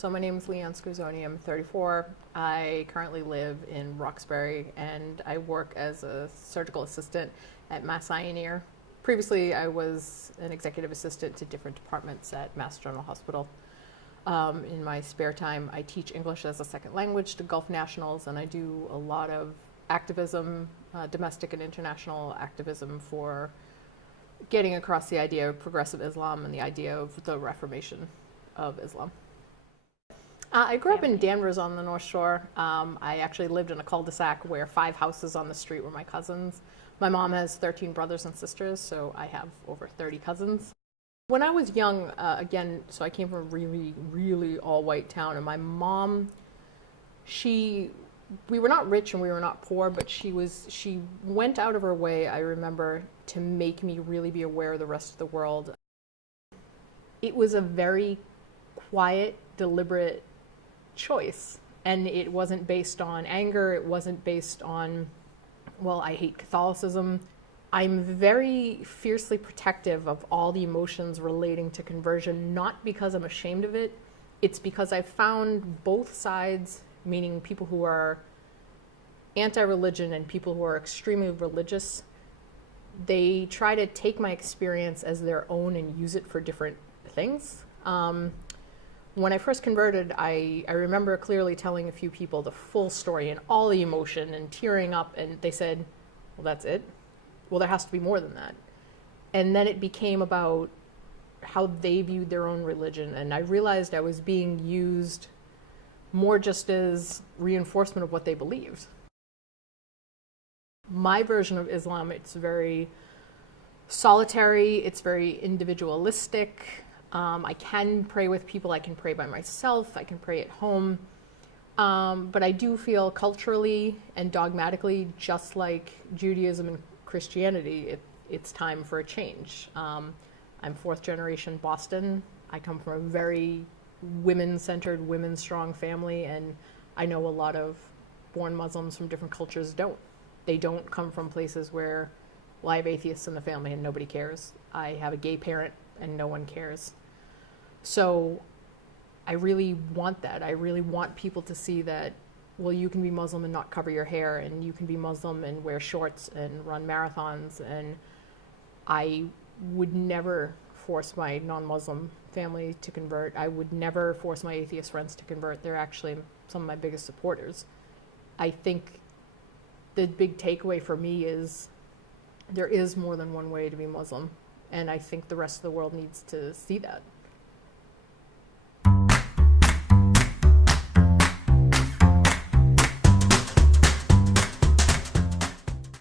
So my name is Leanne Scorzoni. I'm 34. I currently live in Roxbury and I work as a surgical assistant at Mass Eye and Ear. Previously, I was an executive assistant to different departments at Mass General Hospital. In my spare time, I teach English as a second language to Gulf nationals, and I do a lot of activism, domestic and international activism for getting across the idea of progressive Islam and the idea of the Reformation of Islam. I grew up in Danvers on the North Shore. I actually lived in a cul-de-sac where 5 houses on the street were my cousins. My mom has 13 brothers and sisters, so I have over 30 cousins. When I was young, so I came from a really, really all-white town, and my mom, we were not rich and we were not poor, but she went out of her way, I remember, to make me really be aware of the rest of the world. It was a very quiet, deliberate choice, and it wasn't based on anger. It wasn't based on, well, I hate Catholicism. I'm very fiercely protective of all the emotions relating to conversion, not because I'm ashamed of it. It's because I've found both sides, meaning people who are anti-religion and people who are extremely religious, they try to take my experience as their own and use it for different things. When I first converted, I remember clearly telling a few people the full story and all the emotion and tearing up, and they said, well, that's it? Well, there has to be more than that. And then it became about how they viewed their own religion, and I realized I was being used more just as reinforcement of what they believed. My version of Islam, it's very solitary, it's very individualistic. I can pray with people, I can pray by myself, I can pray at home. But I do feel culturally and dogmatically, just like Judaism and Christianity, it's time for a change. I'm 4th generation Boston. I come from a very women-centered, women-strong family, and I know a lot of born Muslims from different cultures don't. They don't come from places where, well, I have atheists in the family and nobody cares. I have a gay parent and no one cares. So I really want that. I really want people to see that, well, you can be Muslim and not cover your hair, and you can be Muslim and wear shorts and run marathons. And I would never force my non-Muslim family to convert. I would never force my atheist friends to convert. They're actually some of my biggest supporters. I think the big takeaway for me is there is more than one way to be Muslim, and I think the rest of the world needs to see that.